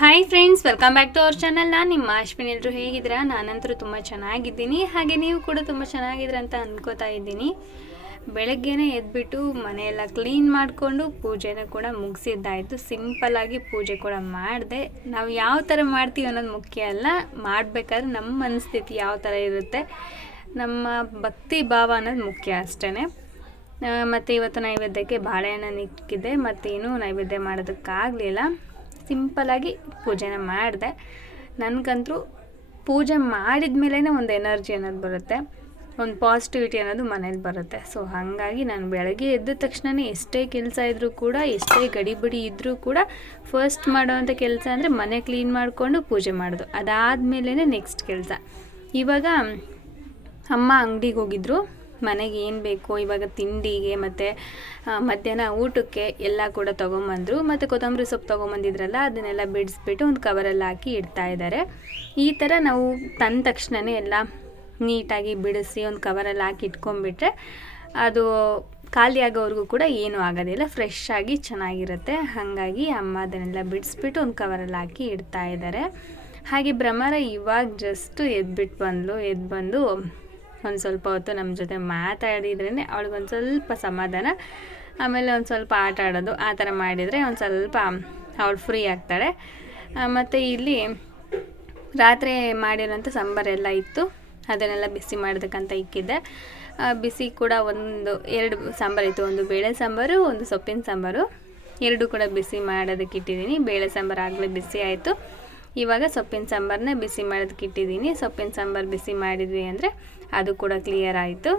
Hi friends welcome back to our channel ನಾನು ನಿಮ್ಮ ಅಶ್ವಿನಿ ಎಲ್ಲರೂ ಹೇಗಿದ್ದೀರಾ? ನಾನಂತರೂ ತುಂಬ ಚೆನ್ನಾಗಿದ್ದೀನಿ. ಹಾಗೆ ನೀವು ಕೂಡ ತುಂಬ ಚೆನ್ನಾಗಿದ್ದೀರ ಅಂತ ಅಂದ್ಕೋತಾ ಇದ್ದೀನಿ. ಬೆಳಗ್ಗೆನೇ ಎದ್ಬಿಟ್ಟು ಮನೆಯೆಲ್ಲ ಕ್ಲೀನ್ ಮಾಡಿಕೊಂಡು ಪೂಜೆನ ಕೂಡ ಮುಗಿಸಿದ್ದಾಯಿತು. ಸಿಂಪಲ್ಲಾಗಿ ಪೂಜೆ ಕೂಡ ಮಾಡಿದೆ. ನಾವು ಯಾವ ಥರ ಮಾಡ್ತೀವಿ ಅನ್ನೋದು ಮುಖ್ಯ ಅಲ್ಲ. ಮಾಡಬೇಕಾದ್ರೆ ನಮ್ಮ ಮನಸ್ಥಿತಿ ಯಾವ ಥರ ಇರುತ್ತೆ, ನಮ್ಮ ಭಕ್ತಿ ಭಾವ ಅನ್ನೋದು ಮುಖ್ಯ ಅಷ್ಟೇ ಮತ್ತು ಇವತ್ತು ನೈವೇದ್ಯಕ್ಕೆ ಬಾಳೆಹಣ್ಣು ಇಕ್ಕಿದೆ ಮತ್ತೇನು ನೈವೇದ್ಯ ಮಾಡೋದಕ್ಕಾಗಲಿಲ್ಲ. ಸಿಂಪಲಾಗಿ ಪೂಜೆನ ಮಾಡಿದೆ. ನನಗಂತೂ ಪೂಜೆ ಮಾಡಿದ ಮೇಲೇ ಒಂದು ಎನರ್ಜಿ ಅನ್ನೋದು ಬರುತ್ತೆ. ಒಂದು ಪಾಸಿಟಿವಿಟಿ ಅನ್ನೋದು ಮನೇಲಿ ಬರುತ್ತೆ. ಸೊ ಹಾಗಾಗಿ ನಾನು ಬೆಳಗ್ಗೆ ಎದ್ದ ತಕ್ಷಣವೇ ಎಷ್ಟೇ ಕೆಲಸ ಇದ್ದರೂ ಕೂಡ, ಎಷ್ಟೇ ಗಡಿಬಿಡಿ ಇದ್ದರೂ ಕೂಡ ಫಸ್ಟ್ ಮಾಡೋವಂಥ ಕೆಲಸ ಅಂದರೆ ಮನೆ ಕ್ಲೀನ್ ಮಾಡಿಕೊಂಡು ಪೂಜೆ ಮಾಡೋದು. ಅದಾದಮೇಲೇ ನೆಕ್ಸ್ಟ್ ಕೆಲಸ. ಇವಾಗ ಅಮ್ಮ ಅಂಗಡಿಗೆ ಹೋಗಿದ್ರು. ಮನೆಗೆ ಏನು ಬೇಕು ಇವಾಗ ತಿಂಡಿಗೆ ಮತ್ತು ಮಧ್ಯಾಹ್ನ ಊಟಕ್ಕೆ ಎಲ್ಲ ಕೂಡ ತೊಗೊಂಬಂದರು. ಮತ್ತು ಕೊತ್ತಂಬರಿ ಸೊಪ್ಪು ತೊಗೊಂಬಂದಿದ್ರಲ್ಲ, ಅದನ್ನೆಲ್ಲ ಬಿಡಿಸ್ಬಿಟ್ಟು ಒಂದು ಕವರಲ್ಲಿ ಹಾಕಿ ಇಡ್ತಾ ಇದ್ದಾರೆ ಈ ಥರ ನಾವು ತಂದ ತಕ್ಷಣವೇ ಎಲ್ಲ ನೀಟಾಗಿ ಬಿಡಿಸಿ ಒಂದು ಕವರಲ್ಲಿ ಹಾಕಿ ಇಟ್ಕೊಂಡ್ಬಿಟ್ರೆ ಅದು ಖಾಲಿ ಆಗೋವರೆಗೂ ಕೂಡ ಏನೂ ಆಗೋದಿಲ್ಲ ಫ್ರೆಶ್ ಆಗಿ ಚೆನ್ನಾಗಿರುತ್ತೆ. ಹಾಗಾಗಿ ಅಮ್ಮ ಅದನ್ನೆಲ್ಲ ಬಿಡಿಸ್ಬಿಟ್ಟು ಒಂದು ಕವರಲ್ಲಿ ಹಾಕಿ ಇಡ್ತಾ ಇದ್ದಾರೆ ಹಾಗೆ ಭ್ರಮರ ಇವಾಗ ಜಸ್ಟು ಎದ್ಬಿಟ್ಟು ಬಂದಳು ಎದ್ದು ಬಂದು ಒಂದು ಸ್ವಲ್ಪ ಹೊತ್ತು ನಮ್ಮ ಜೊತೆ ಮಾತಾಡಿದ್ರೇ ಅವಳಿಗೊಂದು ಸ್ವಲ್ಪ ಸಮಾಧಾನ, ಆಮೇಲೆ ಒಂದು ಸ್ವಲ್ಪ ಆಟ ಆಡೋದು, ಆ ಥರ ಮಾಡಿದರೆ ಒಂದು ಸ್ವಲ್ಪ ಅವಳು ಫ್ರೀ ಆಗ್ತಾಳೆ. ಮತ್ತು ಇಲ್ಲಿ ರಾತ್ರಿ ಮಾಡಿರೋಂಥ ಸಾಂಬಾರೆಲ್ಲ ಇತ್ತು. ಅದನ್ನೆಲ್ಲ ಬಿಸಿ ಮಾಡೋದಕ್ಕಂತ ಇಕ್ಕಿದ್ದೆ. ಬಿಸಿ ಕೂಡ ಒಂದು ಎರಡು ಸಾಂಬಾರು ಇತ್ತು. ಒಂದು ಬೇಳೆ ಸಾಂಬಾರು, ಒಂದು ಸೊಪ್ಪಿನ ಸಾಂಬಾರು. ಎರಡು ಕೂಡ ಬಿಸಿ ಮಾಡೋದಕ್ಕೆ ಇಟ್ಟಿದ್ದೀನಿ. ಬೇಳೆ ಸಾಂಬಾರು ಆಗಲೇ ಬಿಸಿ ಆಯಿತು. ಇವಾಗ ಸೊಪ್ಪಿನ ಸಾಂಬಾರನ್ನ ಬಿಸಿ ಮಾಡೋದಕ್ಕೆ ಇಟ್ಟಿದ್ದೀನಿ. ಸೊಪ್ಪಿನ ಸಾಂಬಾರು ಬಿಸಿ ಮಾಡಿದ್ವಿ ಅಂದರೆ ಅದು ಕೂಡ ಕ್ಲಿಯರ್ ಆಯಿತು.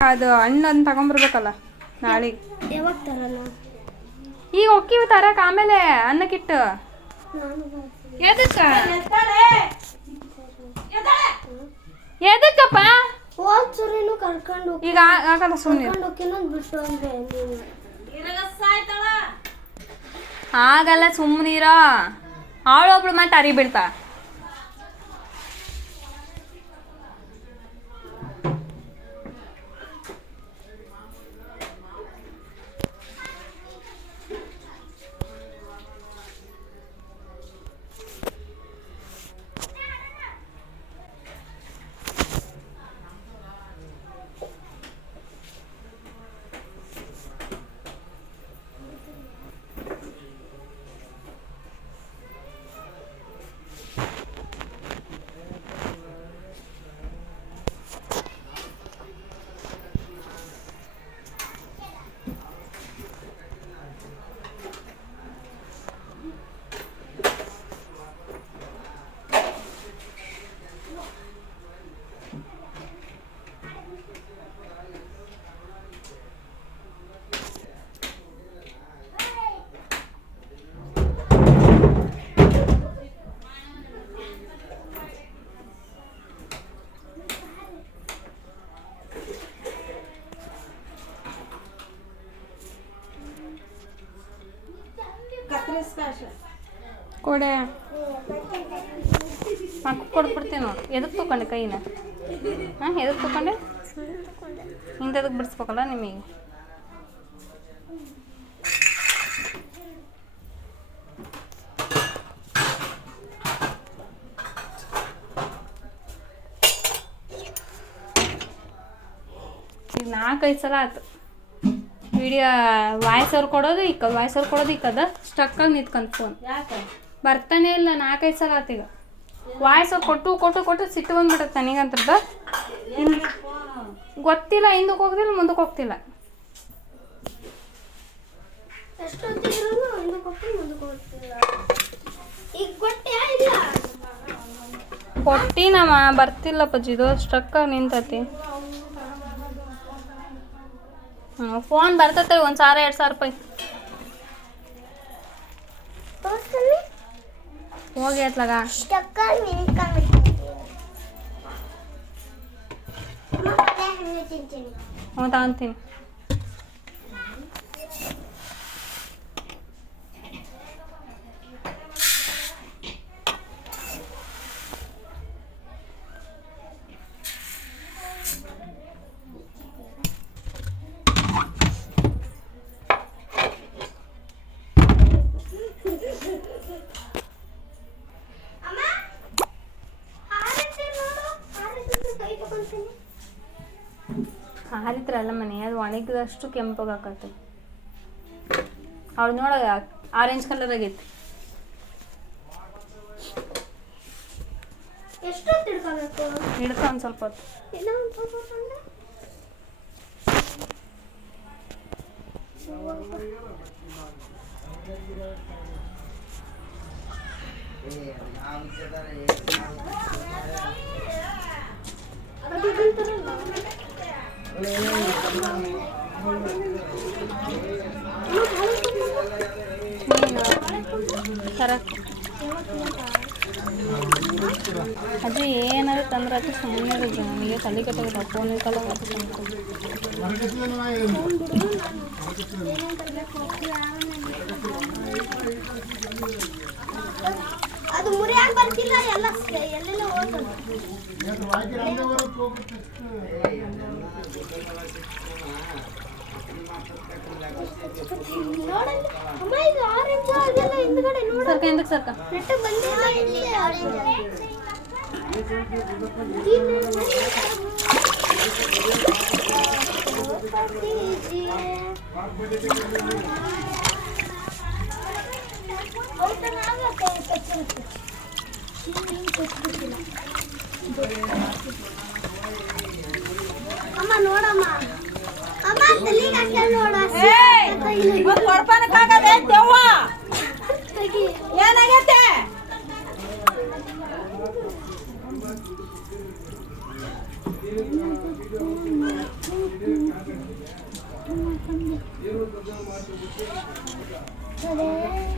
ಅದು ಹಣ್ಣನ್ನು ತಗೊಂಬರ್ಬೇಕಲ್ಲ ನಾಳೆ. ಯಾವಾಗ ಈಗ ಒಕ್ಕಿವಿ ತರಕ ಆಮೇಲೆ ಅನ್ನಕ್ಕಿಟ್ಟು ನಾನು ಎದಕ್ಕ? ಎದಕ್ಕಪ್ಪ? ಹೋದ್ ಸರಿನು ಕರ್ಕೊಂಡು ಹೋಗಿ ಈಗ ಆ- ಆಗಲ್ಲ ಸುಮ್ಮನೆ ಕರ್ಕೊಂಡು ಹೋಗಿನೊಂದು ಬಿಟ್ಟು ಅಂದ್ರೆ ನೀನು. ಆಗಲ್ಲ ಸುಮ್ಮನಿರೋ ಅವಳೊಬ್ಳು ಮತ್ತೆ ಅರಿ ಬೀಳ್ತಾ ಕೊಡೆ. ಮಕ್ಕ ಕೊಡ್ಬಿಡ್ತೀನಿ ನೋಡಿ. ಎದಕ್ಕೆ ತೊಗೊಂಡೆ ಕೈನ? ಹಾಂ ಎದಕ್ಕೆ ತೊಗೊಂಡೆ? ಹಿಂದೆದಕ್ಕೆ ಬಿಡಿಸ್ಬೇಕಲ್ಲ ನಿಮಗೆ. ಈಗ ನಾಲ್ಕೈದು ಸಲ ಆಯ್ತು. ವಿಡಿಯೋ ವಾಯ್ಸ್ ಅವ್ರು ಕೊಡೋದು ಈಗ ವಾಯ್ಸ್ ಅವ್ರು ಕೊಡೋದು ಇಕ್ಕದ ಸ್ಟಕ್ ಆಗಿ ನಿಂತ್ಕೊಂತ ಫೋನ್ ಬರ್ತಾನೆ ಇಲ್ಲ ನಾಲ್ಕೈದು ಸಲ ಆತೀಗ ವಾಯ್ಸ್ ಅವ್ರು ಕೊಟ್ಟು ಕೊಟ್ಟು ಕೊಟ್ಟು ಸಿಟ್ಟು ಬಂದ್ಬಿಡುತ್ತೆ ನನಗಂತದ ಗೊತ್ತಿಲ್ಲ ಹಿಂದಕ್ಕೆ ಹೋಗ್ತಿಲ್ಲ. ಮುಂದಕ್ಕೆ ಹೋಗ್ತಿಲ್ಲ. ಈಗ ಕೊಟ್ಟಿನಮ್ಮ ಬರ್ತಿಲ್ಲ ಜಿದು ಸ್ಟ್ರಕ್ಕಾಗಿ ನಿಂತತಿ. ಫೋನ್ ಬರ್ತೈತೆ ಒಂದು ಸಾವಿರ ಎರಡು ಸಾವಿರ ರೂಪಾಯಿ ತೋರಿಸ್ತೀನಿ ಹೋಗಿ ಅತ್ಲಾಗ ಸ್ಟಕ್ಕ ನಿಂತ್ಕೊಂಡ್ಬಿಟ್ಟಿದ್ದೀನಿ ಮತ್ತೆ ಹಣ್ಣು ತಿಂತೀನಿ ಹ್ಞೂ ತಗೊಂತೀನಿ ಹಾರಿತ್ರಲ್ಲ ಮನೆ ಅದು ಒಣಗಿದಷ್ಟು ಕೆಂಪಗಾಕತ್ತೆ ಅವಳು ನೋಡ ಆರೆಂಜ್ ಕಲರ್ ಆಗೈತಿ. ಎಷ್ಟೊತ್ತು ಇಡ್ಕೋಬೇಕು ಹಿಡ್ಕ ಒಂದು ಸ್ವಲ್ಪ ಹೊತ್ತು. ಇನ್ನೂ ಒಂದು ಸ್ವಲ್ಪ ಹೊತ್ತಂದ್ರೆ? ಅದು ಇದೊಂಥರಲ್ಲ. ಅಮ್ಮ, ಬಾಳೆಹಣ್ಣು. ನೀನು ಕರೆಕ್ಟ್ ಅಜ್ಜಿ ಏನಾದ್ರು ತಂದ್ರೆ ಅದು ಸುಮ್ಮನೆ ನನಗೆ ತಲೆ ಕೆಟ್ಟಾಗ ಫೋನ್ ಕಲ ಅದು ಮುರಿಯಾಗಿ ಬರ್ತಿಲ್ಲ ಎಲ್ಲ ಎಲ್ಲೆಲ್ಲ ಹೋಗ್ತದೆ ಅಮ್ಮ ಇದು ಆರೆಂಜ್ ಅದೆಲ್ಲ ಹಿಂದ್ಗಡೆ ನೋಡ ಸರ್ಕ ಎಂದಕ್ಕೆ ಸರ್ಕ. ನೆಟ್ಟ ಬಂದಿಲ್ಲ ಇಲ್ಲಿ ಆರೆಂಜ್ ಅಮ್ಮ ನೋಡಮ್ಮ. ಅಮ್ಮ ತಲೆಗೆ ಹಾಕ್ಯಾಳ ನೋಡ ಇವತ್ತು ಹೊಡ್ಪಾನಕ್ಕಾಗದೆ ದೆವ್ವ ಏನಾಗೈತೆ? ಆರಿವ